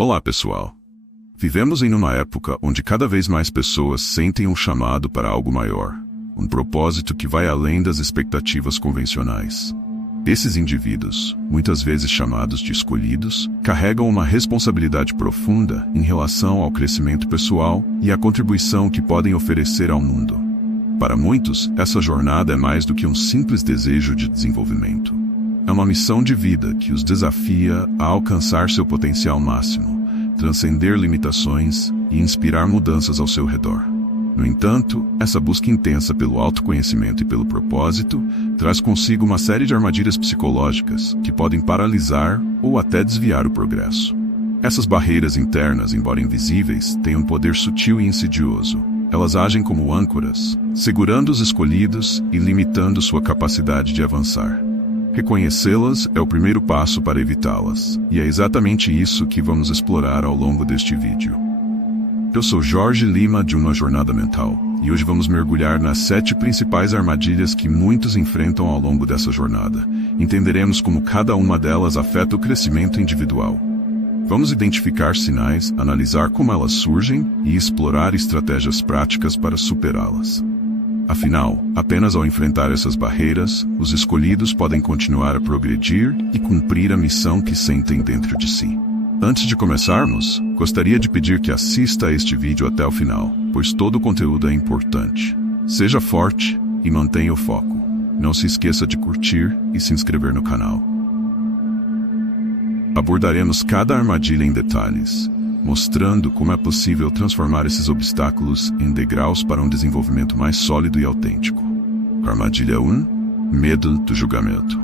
Olá, pessoal. Vivemos em uma época onde cada vez mais pessoas sentem um chamado para algo maior, um propósito que vai além das expectativas convencionais. Esses indivíduos, muitas vezes chamados de escolhidos, carregam uma responsabilidade profunda em relação ao crescimento pessoal e à contribuição que podem oferecer ao mundo. Para muitos, essa jornada é mais do que um simples desejo de desenvolvimento. É uma missão de vida que os desafia a alcançar seu potencial máximo, transcender limitações e inspirar mudanças ao seu redor. No entanto, essa busca intensa pelo autoconhecimento e pelo propósito traz consigo uma série de armadilhas psicológicas que podem paralisar ou até desviar o progresso. Essas barreiras internas, embora invisíveis, têm um poder sutil e insidioso. Elas agem como âncoras, segurando os escolhidos e limitando sua capacidade de avançar. Reconhecê-las é o primeiro passo para evitá-las, e é exatamente isso que vamos explorar ao longo deste vídeo. Eu sou Jorge Lima de Uma Jornada Mental, e hoje vamos mergulhar nas 7 principais armadilhas que muitos enfrentam ao longo dessa jornada. Entenderemos como cada uma delas afeta o crescimento individual. Vamos identificar sinais, analisar como elas surgem e explorar estratégias práticas para superá-las. Afinal, apenas ao enfrentar essas barreiras, os escolhidos podem continuar a progredir e cumprir a missão que sentem dentro de si. Antes de começarmos, gostaria de pedir que assista a este vídeo até o final, pois todo o conteúdo é importante. Seja forte e mantenha o foco. Não se esqueça de curtir e se inscrever no canal. Abordaremos cada armadilha em detalhes, mostrando como é possível transformar esses obstáculos em degraus para um desenvolvimento mais sólido e autêntico. Armadilha 1. Medo do julgamento.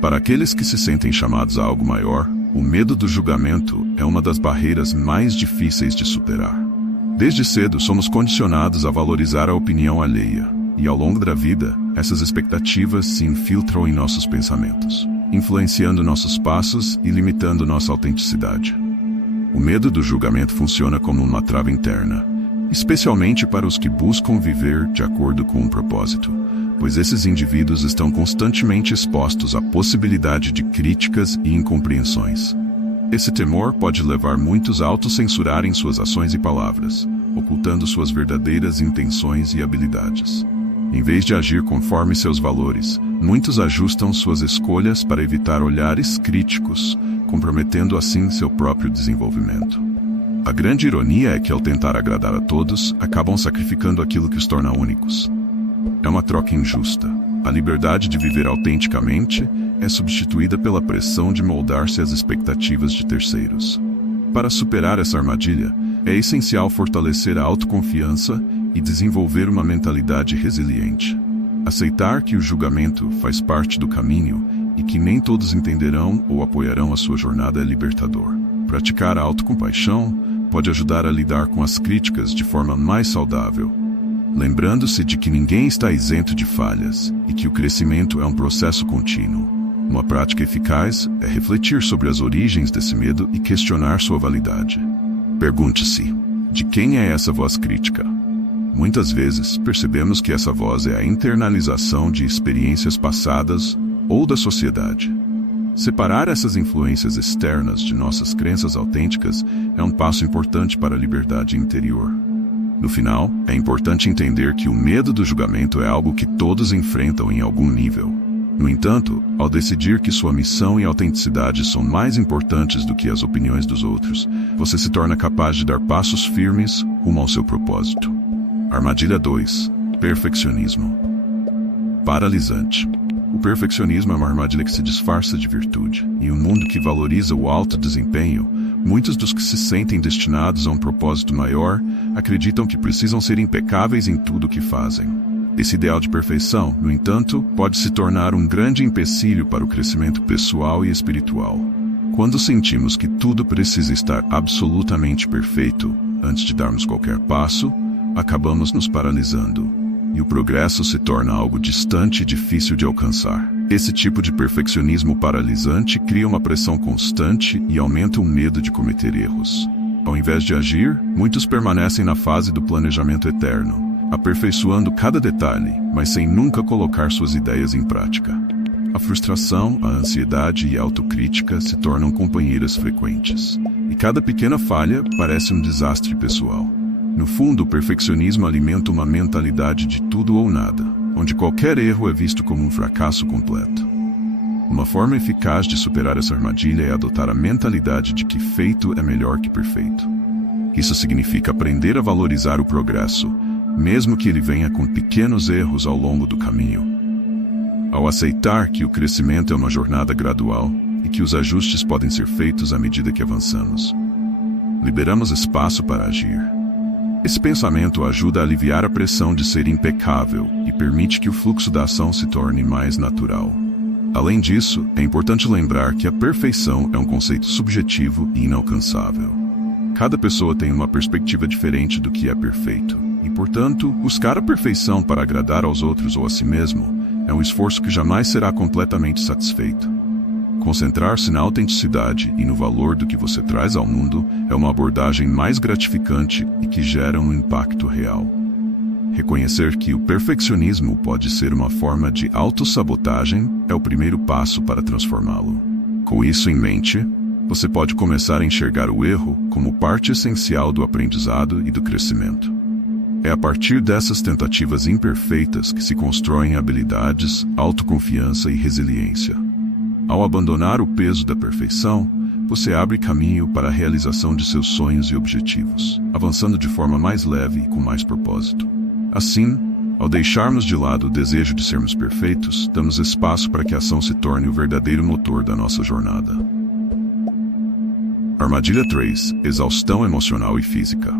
Para aqueles que se sentem chamados a algo maior, o medo do julgamento é uma das barreiras mais difíceis de superar. Desde cedo somos condicionados a valorizar a opinião alheia, e ao longo da vida, essas expectativas se infiltram em nossos pensamentos, influenciando nossos passos e limitando nossa autenticidade. O medo do julgamento funciona como uma trava interna, especialmente para os que buscam viver de acordo com um propósito, pois esses indivíduos estão constantemente expostos à possibilidade de críticas e incompreensões. Esse temor pode levar muitos a autocensurarem suas ações e palavras, ocultando suas verdadeiras intenções e habilidades. Em vez de agir conforme seus valores, muitos ajustam suas escolhas para evitar olhares críticos, comprometendo assim seu próprio desenvolvimento. A grande ironia é que, ao tentar agradar a todos, acabam sacrificando aquilo que os torna únicos. É uma troca injusta. A liberdade de viver autenticamente é substituída pela pressão de moldar-se às expectativas de terceiros. Para superar essa armadilha, é essencial fortalecer a autoconfiança e desenvolver uma mentalidade resiliente. Aceitar que o julgamento faz parte do caminho e que nem todos entenderão ou apoiarão a sua jornada é libertador. Praticar a autocompaixão pode ajudar a lidar com as críticas de forma mais saudável, lembrando-se de que ninguém está isento de falhas e que o crescimento é um processo contínuo. Uma prática eficaz é refletir sobre as origens desse medo e questionar sua validade. Pergunte-se: de quem é essa voz crítica? Muitas vezes, percebemos que essa voz é a internalização de experiências passadas ou da sociedade. Separar essas influências externas de nossas crenças autênticas é um passo importante para a liberdade interior. No final, é importante entender que o medo do julgamento é algo que todos enfrentam em algum nível. No entanto, ao decidir que sua missão e autenticidade são mais importantes do que as opiniões dos outros, você se torna capaz de dar passos firmes rumo ao seu propósito. Armadilha 2. Perfeccionismo. Paralisante. O perfeccionismo é uma armadilha que se disfarça de virtude. Em um mundo que valoriza o alto desempenho, muitos dos que se sentem destinados a um propósito maior acreditam que precisam ser impecáveis em tudo o que fazem. Esse ideal de perfeição, no entanto, pode se tornar um grande empecilho para o crescimento pessoal e espiritual. Quando sentimos que tudo precisa estar absolutamente perfeito antes de darmos qualquer passo, acabamos nos paralisando, e o progresso se torna algo distante e difícil de alcançar. Esse tipo de perfeccionismo paralisante cria uma pressão constante e aumenta o medo de cometer erros. Ao invés de agir, muitos permanecem na fase do planejamento eterno, aperfeiçoando cada detalhe, mas sem nunca colocar suas ideias em prática. A frustração, a ansiedade e a autocrítica se tornam companheiras frequentes. e cada pequena falha parece um desastre pessoal. No fundo, o perfeccionismo alimenta uma mentalidade de tudo ou nada, onde qualquer erro é visto como um fracasso completo. Uma forma eficaz de superar essa armadilha é adotar a mentalidade de que feito é melhor que perfeito. Isso significa aprender a valorizar o progresso, mesmo que ele venha com pequenos erros ao longo do caminho. Ao aceitar que o crescimento é uma jornada gradual e que os ajustes podem ser feitos à medida que avançamos, liberamos espaço para agir. Esse pensamento ajuda a aliviar a pressão de ser impecável e permite que o fluxo da ação se torne mais natural. Além disso, é importante lembrar que a perfeição é um conceito subjetivo e inalcançável. Cada pessoa tem uma perspectiva diferente do que é perfeito, e, portanto, buscar a perfeição para agradar aos outros ou a si mesmo é um esforço que jamais será completamente satisfeito. Concentrar-se na autenticidade e no valor do que você traz ao mundo é uma abordagem mais gratificante e que gera um impacto real. Reconhecer que o perfeccionismo pode ser uma forma de autossabotagem é o primeiro passo para transformá-lo. Com isso em mente, você pode começar a enxergar o erro como parte essencial do aprendizado e do crescimento. É a partir dessas tentativas imperfeitas que se constroem habilidades, autoconfiança e resiliência. Ao abandonar o peso da perfeição, você abre caminho para a realização de seus sonhos e objetivos, avançando de forma mais leve e com mais propósito. Assim, ao deixarmos de lado o desejo de sermos perfeitos, damos espaço para que a ação se torne o verdadeiro motor da nossa jornada. Armadilha 3. Exaustão emocional e física.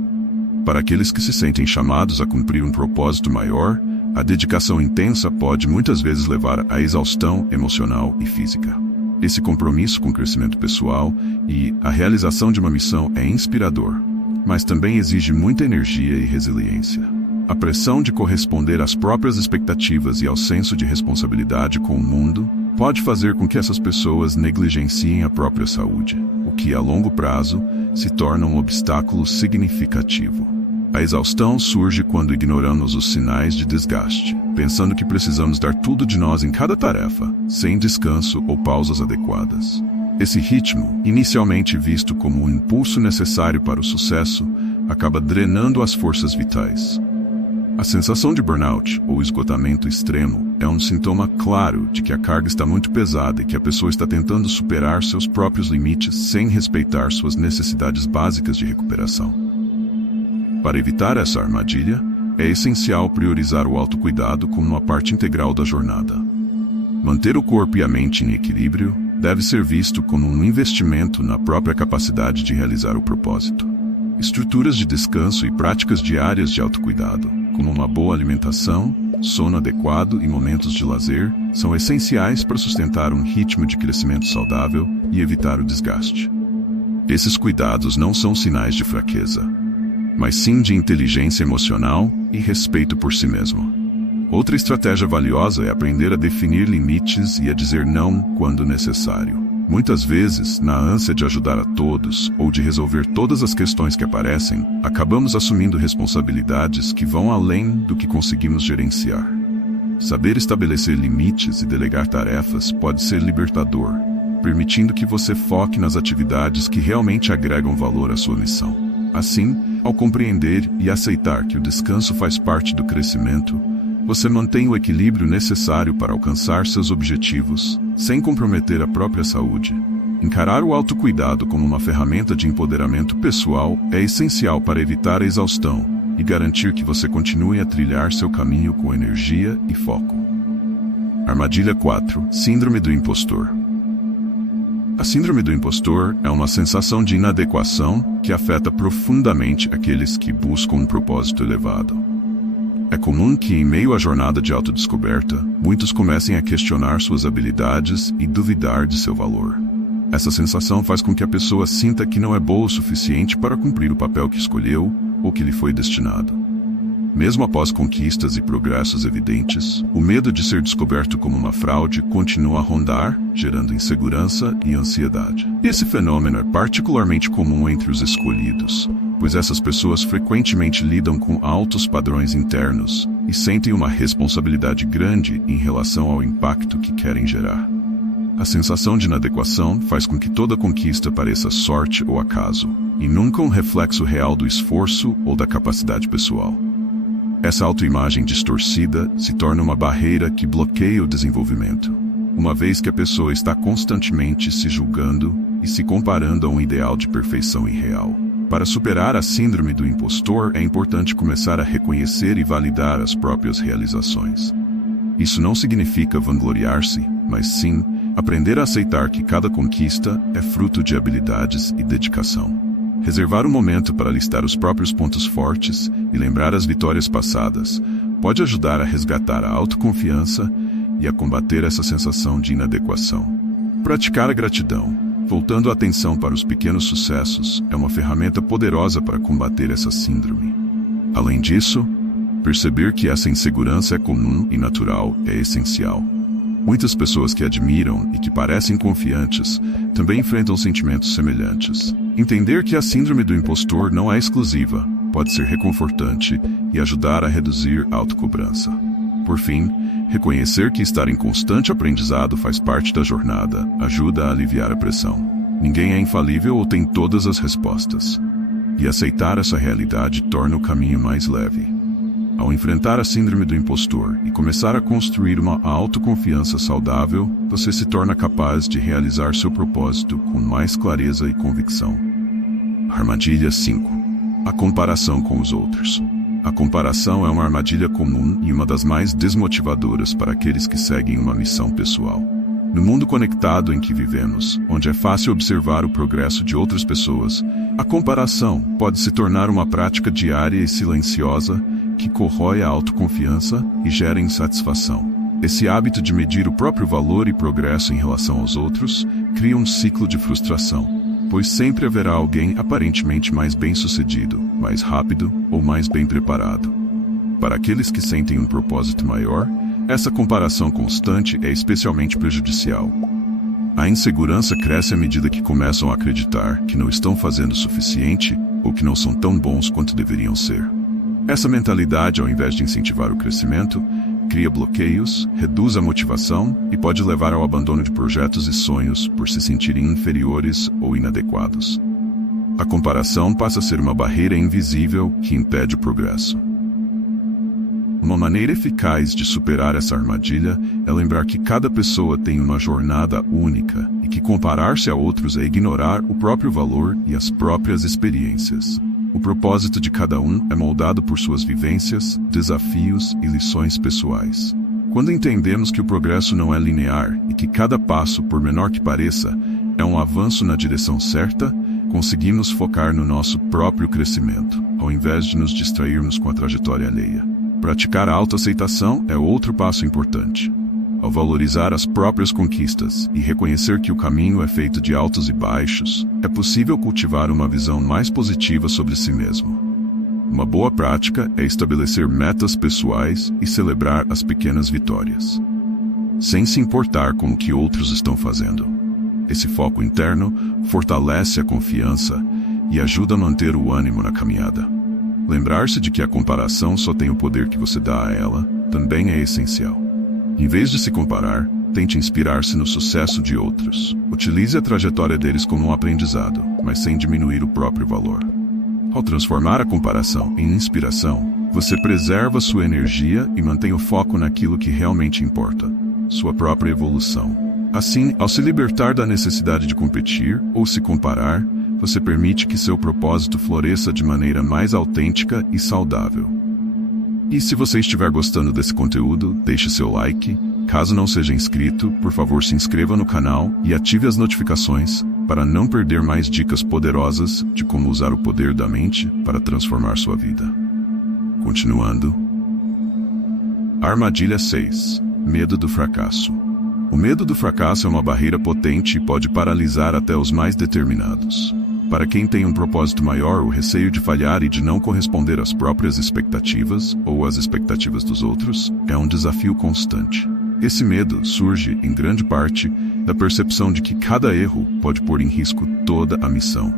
Para aqueles que se sentem chamados a cumprir um propósito maior, a dedicação intensa pode muitas vezes levar à exaustão emocional e física. Esse compromisso com o crescimento pessoal e a realização de uma missão é inspirador, mas também exige muita energia e resiliência. A pressão de corresponder às próprias expectativas e ao senso de responsabilidade com o mundo pode fazer com que essas pessoas negligenciem a própria saúde, o que, a longo prazo, se torna um obstáculo significativo. A exaustão surge quando ignoramos os sinais de desgaste, pensando que precisamos dar tudo de nós em cada tarefa, sem descanso ou pausas adequadas. Esse ritmo, inicialmente visto como um impulso necessário para o sucesso, acaba drenando as forças vitais. A sensação de burnout, ou esgotamento extremo, é um sintoma claro de que a carga está muito pesada e que a pessoa está tentando superar seus próprios limites sem respeitar suas necessidades básicas de recuperação. Para evitar essa armadilha, é essencial priorizar o autocuidado como uma parte integral da jornada. Manter o corpo e a mente em equilíbrio deve ser visto como um investimento na própria capacidade de realizar o propósito. Estruturas de descanso e práticas diárias de autocuidado, como uma boa alimentação, sono adequado e momentos de lazer, são essenciais para sustentar um ritmo de crescimento saudável e evitar o desgaste. Esses cuidados não são sinais de fraqueza, mas sim de inteligência emocional e respeito por si mesmo. Outra estratégia valiosa é aprender a definir limites e a dizer não quando necessário. Muitas vezes, na ânsia de ajudar a todos ou de resolver todas as questões que aparecem, acabamos assumindo responsabilidades que vão além do que conseguimos gerenciar. Saber estabelecer limites e delegar tarefas pode ser libertador, permitindo que você foque nas atividades que realmente agregam valor à sua missão. Assim, ao compreender e aceitar que o descanso faz parte do crescimento, você mantém o equilíbrio necessário para alcançar seus objetivos, sem comprometer a própria saúde. Encarar o autocuidado como uma ferramenta de empoderamento pessoal é essencial para evitar a exaustão e garantir que você continue a trilhar seu caminho com energia e foco. Armadilha 4. Síndrome do impostor. A síndrome do impostor é uma sensação de inadequação que afeta profundamente aqueles que buscam um propósito elevado. É comum que, em meio à jornada de autodescoberta, muitos comecem a questionar suas habilidades e duvidar de seu valor. Essa sensação faz com que a pessoa sinta que não é boa o suficiente para cumprir o papel que escolheu ou que lhe foi destinado. Mesmo após conquistas e progressos evidentes, o medo de ser descoberto como uma fraude continua a rondar, gerando insegurança e ansiedade. Esse fenômeno é particularmente comum entre os escolhidos, pois essas pessoas frequentemente lidam com altos padrões internos e sentem uma responsabilidade grande em relação ao impacto que querem gerar. A sensação de inadequação faz com que toda conquista pareça sorte ou acaso, e nunca um reflexo real do esforço ou da capacidade pessoal. Essa autoimagem distorcida se torna uma barreira que bloqueia o desenvolvimento, uma vez que a pessoa está constantemente se julgando e se comparando a um ideal de perfeição irreal. Para superar a síndrome do impostor, é importante começar a reconhecer e validar as próprias realizações. Isso não significa vangloriar-se, mas sim aprender a aceitar que cada conquista é fruto de habilidades e dedicação. Reservar um momento para listar os próprios pontos fortes e lembrar as vitórias passadas pode ajudar a resgatar a autoconfiança e a combater essa sensação de inadequação. Praticar a gratidão, voltando a atenção para os pequenos sucessos, é uma ferramenta poderosa para combater essa síndrome. Além disso, perceber que essa insegurança é comum e natural é essencial. Muitas pessoas que admiram e que parecem confiantes também enfrentam sentimentos semelhantes. Entender que a síndrome do impostor não é exclusiva pode ser reconfortante e ajudar a reduzir a autocobrança. Por fim, reconhecer que estar em constante aprendizado faz parte da jornada ajuda a aliviar a pressão. Ninguém é infalível ou tem todas as respostas. E aceitar essa realidade torna o caminho mais leve. Ao enfrentar a síndrome do impostor e começar a construir uma autoconfiança saudável, você se torna capaz de realizar seu propósito com mais clareza e convicção. Armadilha 5. A comparação com os outros. A comparação é uma armadilha comum e uma das mais desmotivadoras para aqueles que seguem uma missão pessoal. No mundo conectado em que vivemos, onde é fácil observar o progresso de outras pessoas, a comparação pode se tornar uma prática diária e silenciosa que corrói a autoconfiança e gera insatisfação. Esse hábito de medir o próprio valor e progresso em relação aos outros cria um ciclo de frustração, pois sempre haverá alguém aparentemente mais bem-sucedido, mais rápido ou mais bem preparado. Para aqueles que sentem um propósito maior, essa comparação constante é especialmente prejudicial. A insegurança cresce à medida que começam a acreditar que não estão fazendo o suficiente ou que não são tão bons quanto deveriam ser. Essa mentalidade, ao invés de incentivar o crescimento, cria bloqueios, reduz a motivação e pode levar ao abandono de projetos e sonhos por se sentirem inferiores ou inadequados. A comparação passa a ser uma barreira invisível que impede o progresso. Uma maneira eficaz de superar essa armadilha é lembrar que cada pessoa tem uma jornada única e que comparar-se a outros é ignorar o próprio valor e as próprias experiências. O propósito de cada um é moldado por suas vivências, desafios e lições pessoais. Quando entendemos que o progresso não é linear e que cada passo, por menor que pareça, é um avanço na direção certa, conseguimos focar no nosso próprio crescimento, ao invés de nos distrairmos com a trajetória alheia. Praticar a autoaceitação é outro passo importante. Ao valorizar as próprias conquistas e reconhecer que o caminho é feito de altos e baixos, é possível cultivar uma visão mais positiva sobre si mesmo. Uma boa prática é estabelecer metas pessoais e celebrar as pequenas vitórias, sem se importar com o que outros estão fazendo. Esse foco interno fortalece a confiança e ajuda a manter o ânimo na caminhada. Lembrar-se de que a comparação só tem o poder que você dá a ela também é essencial. Em vez de se comparar, tente inspirar-se no sucesso de outros. Utilize a trajetória deles como um aprendizado, mas sem diminuir o próprio valor. Ao transformar a comparação em inspiração, você preserva sua energia e mantém o foco naquilo que realmente importa, sua própria evolução. Assim, ao se libertar da necessidade de competir ou se comparar, você permite que seu propósito floresça de maneira mais autêntica e saudável. E se você estiver gostando desse conteúdo, deixe seu like. Caso não seja inscrito, por favor se inscreva no canal e ative as notificações para não perder mais dicas poderosas de como usar o poder da mente para transformar sua vida. Continuando. Armadilha 6. Medo do fracasso. O medo do fracasso é uma barreira potente e pode paralisar até os mais determinados. Para quem tem um propósito maior, o receio de falhar e de não corresponder às próprias expectativas ou às expectativas dos outros é um desafio constante. Esse medo surge, em grande parte, da percepção de que cada erro pode pôr em risco toda a missão.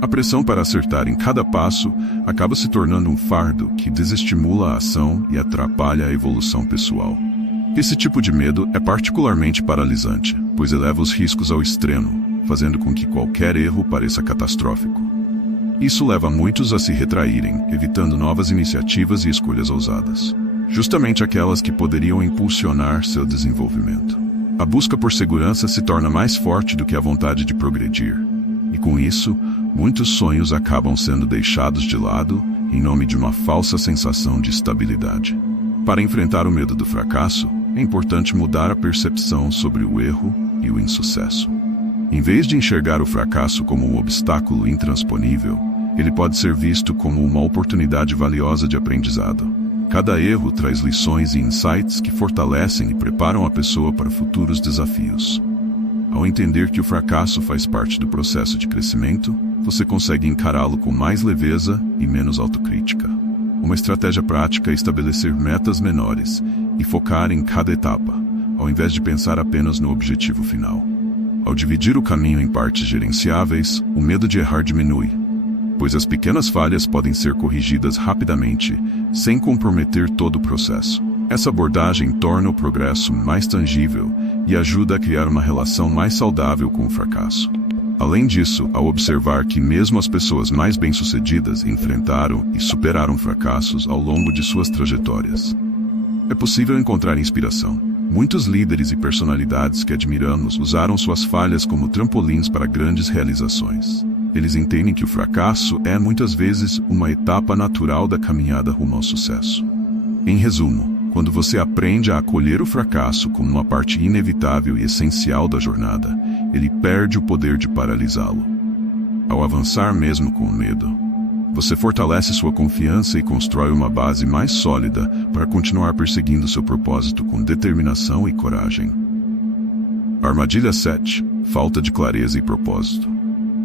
A pressão para acertar em cada passo acaba se tornando um fardo que desestimula a ação e atrapalha a evolução pessoal. Esse tipo de medo é particularmente paralisante, pois eleva os riscos ao extremo, fazendo com que qualquer erro pareça catastrófico. Isso leva muitos a se retraírem, evitando novas iniciativas e escolhas ousadas, justamente aquelas que poderiam impulsionar seu desenvolvimento. A busca por segurança se torna mais forte do que a vontade de progredir, e com isso, muitos sonhos acabam sendo deixados de lado em nome de uma falsa sensação de estabilidade. Para enfrentar o medo do fracasso, é importante mudar a percepção sobre o erro e o insucesso. Em vez de enxergar o fracasso como um obstáculo intransponível, ele pode ser visto como uma oportunidade valiosa de aprendizado. Cada erro traz lições e insights que fortalecem e preparam a pessoa para futuros desafios. Ao entender que o fracasso faz parte do processo de crescimento, você consegue encará-lo com mais leveza e menos autocrítica. Uma estratégia prática é estabelecer metas menores e focar em cada etapa, ao invés de pensar apenas no objetivo final. Ao dividir o caminho em partes gerenciáveis, o medo de errar diminui, pois as pequenas falhas podem ser corrigidas rapidamente, sem comprometer todo o processo. Essa abordagem torna o progresso mais tangível e ajuda a criar uma relação mais saudável com o fracasso. Além disso, ao observar que mesmo as pessoas mais bem-sucedidas enfrentaram e superaram fracassos ao longo de suas trajetórias, é possível encontrar inspiração. Muitos líderes e personalidades que admiramos usaram suas falhas como trampolins para grandes realizações. Eles entendem que o fracasso é, muitas vezes, uma etapa natural da caminhada rumo ao sucesso. Em resumo, quando você aprende a acolher o fracasso como uma parte inevitável e essencial da jornada, ele perde o poder de paralisá-lo. Ao avançar mesmo com o medo, você fortalece sua confiança e constrói uma base mais sólida para continuar perseguindo seu propósito com determinação e coragem. Armadilha 7. Falta de clareza e propósito.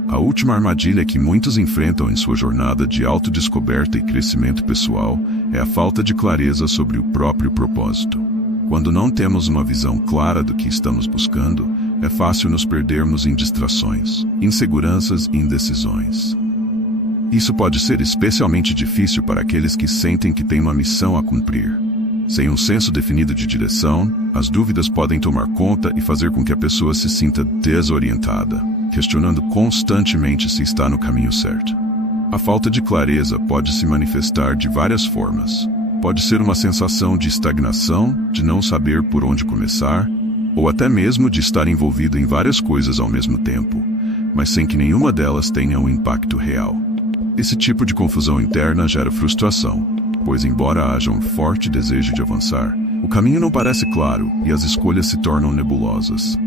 A última armadilha que muitos enfrentam em sua jornada de autodescoberta e crescimento pessoal é a falta de clareza sobre o próprio propósito. Quando não temos uma visão clara do que estamos buscando, é fácil nos perdermos em distrações, inseguranças e indecisões. Isso pode ser especialmente difícil para aqueles que sentem que têm uma missão a cumprir. Sem um senso definido de direção, as dúvidas podem tomar conta e fazer com que a pessoa se sinta desorientada, questionando constantemente se está no caminho certo. A falta de clareza pode se manifestar de várias formas. Pode ser uma sensação de estagnação, de não saber por onde começar, ou até mesmo de estar envolvido em várias coisas ao mesmo tempo, mas sem que nenhuma delas tenha um impacto real. Esse tipo de confusão interna gera frustração, pois embora haja um forte desejo de avançar, o caminho não parece claro e as escolhas se tornam nebulosas.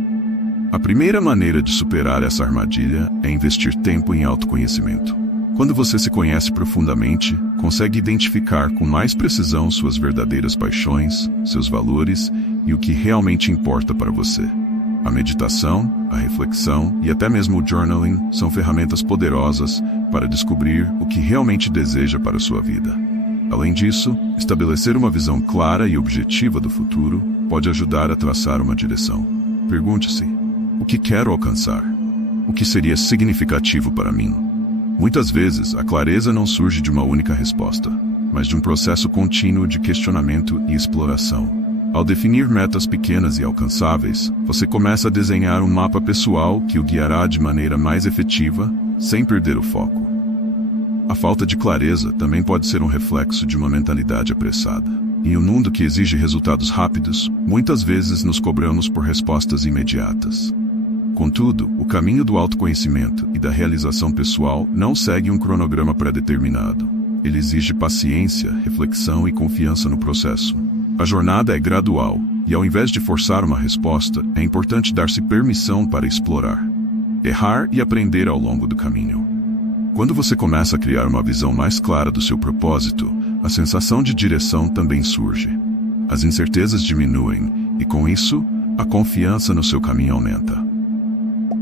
A primeira maneira de superar essa armadilha é investir tempo em autoconhecimento. Quando você se conhece profundamente, consegue identificar com mais precisão suas verdadeiras paixões, seus valores e o que realmente importa para você. A meditação, a reflexão e até mesmo o journaling são ferramentas poderosas para descobrir o que realmente deseja para a sua vida. Além disso, estabelecer uma visão clara e objetiva do futuro pode ajudar a traçar uma direção. Pergunte-se: o que quero alcançar? O que seria significativo para mim? Muitas vezes, a clareza não surge de uma única resposta, mas de um processo contínuo de questionamento e exploração. Ao definir metas pequenas e alcançáveis, você começa a desenhar um mapa pessoal que o guiará de maneira mais efetiva, sem perder o foco. A falta de clareza também pode ser um reflexo de uma mentalidade apressada. Em um mundo que exige resultados rápidos, muitas vezes nos cobramos por respostas imediatas. Contudo, o caminho do autoconhecimento e da realização pessoal não segue um cronograma pré-determinado. Ele exige paciência, reflexão e confiança no processo. A jornada é gradual, e ao invés de forçar uma resposta, é importante dar-se permissão para explorar, errar e aprender ao longo do caminho. Quando você começa a criar uma visão mais clara do seu propósito, a sensação de direção também surge. As incertezas diminuem, e com isso, a confiança no seu caminho aumenta.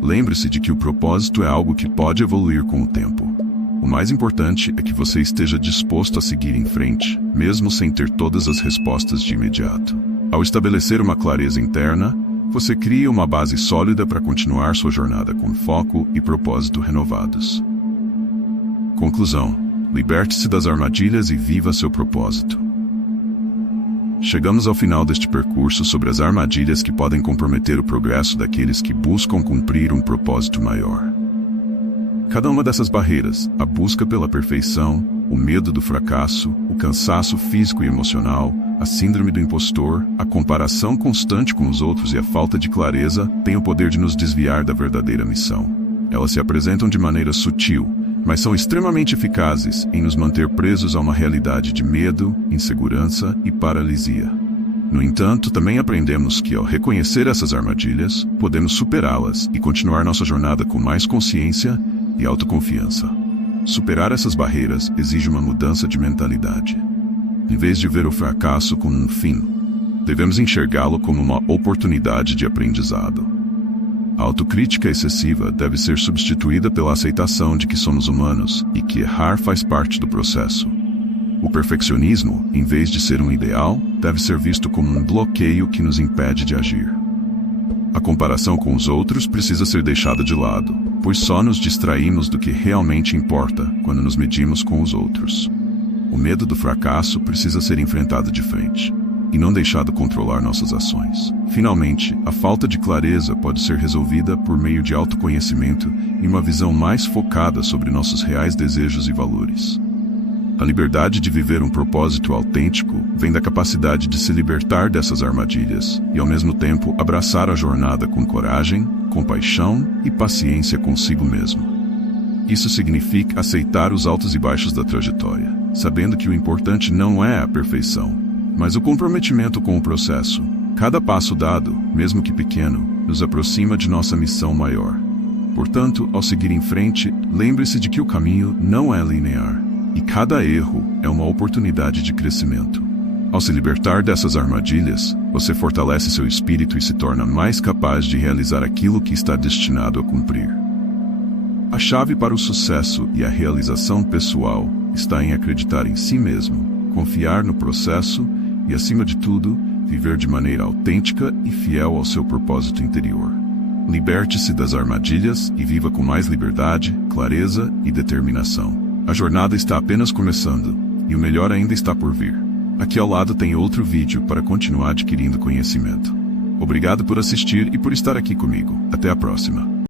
Lembre-se de que o propósito é algo que pode evoluir com o tempo. O mais importante é que você esteja disposto a seguir em frente, mesmo sem ter todas as respostas de imediato. Ao estabelecer uma clareza interna, você cria uma base sólida para continuar sua jornada com foco e propósito renovados. Conclusão: liberte-se das armadilhas e viva seu propósito. Chegamos ao final deste percurso sobre as armadilhas que podem comprometer o progresso daqueles que buscam cumprir um propósito maior. Cada uma dessas barreiras, a busca pela perfeição, o medo do fracasso, o cansaço físico e emocional, a síndrome do impostor, a comparação constante com os outros e a falta de clareza, têm o poder de nos desviar da verdadeira missão. Elas se apresentam de maneira sutil, mas são extremamente eficazes em nos manter presos a uma realidade de medo, insegurança e paralisia. No entanto, também aprendemos que, ao reconhecer essas armadilhas, podemos superá-las e continuar nossa jornada com mais consciência e autoconfiança. Superar essas barreiras exige uma mudança de mentalidade. Em vez de ver o fracasso como um fim, devemos enxergá-lo como uma oportunidade de aprendizado. A autocrítica excessiva deve ser substituída pela aceitação de que somos humanos e que errar faz parte do processo. O perfeccionismo, em vez de ser um ideal, deve ser visto como um bloqueio que nos impede de agir. A comparação com os outros precisa ser deixada de lado, pois só nos distraímos do que realmente importa quando nos medimos com os outros. O medo do fracasso precisa ser enfrentado de frente, e não deixado controlar nossas ações. Finalmente, a falta de clareza pode ser resolvida por meio de autoconhecimento e uma visão mais focada sobre nossos reais desejos e valores. A liberdade de viver um propósito autêntico vem da capacidade de se libertar dessas armadilhas e, ao mesmo tempo, abraçar a jornada com coragem, compaixão e paciência consigo mesmo. Isso significa aceitar os altos e baixos da trajetória, sabendo que o importante não é a perfeição, mas o comprometimento com o processo. Cada passo dado, mesmo que pequeno, nos aproxima de nossa missão maior. Portanto, ao seguir em frente, lembre-se de que o caminho não é linear, e cada erro é uma oportunidade de crescimento. Ao se libertar dessas armadilhas, você fortalece seu espírito e se torna mais capaz de realizar aquilo que está destinado a cumprir. A chave para o sucesso e a realização pessoal está em acreditar em si mesmo, confiar no processo e, acima de tudo, viver de maneira autêntica e fiel ao seu propósito interior. Liberte-se das armadilhas e viva com mais liberdade, clareza e determinação. A jornada está apenas começando, e o melhor ainda está por vir. Aqui ao lado tem outro vídeo para continuar adquirindo conhecimento. Obrigado por assistir e por estar aqui comigo. Até a próxima.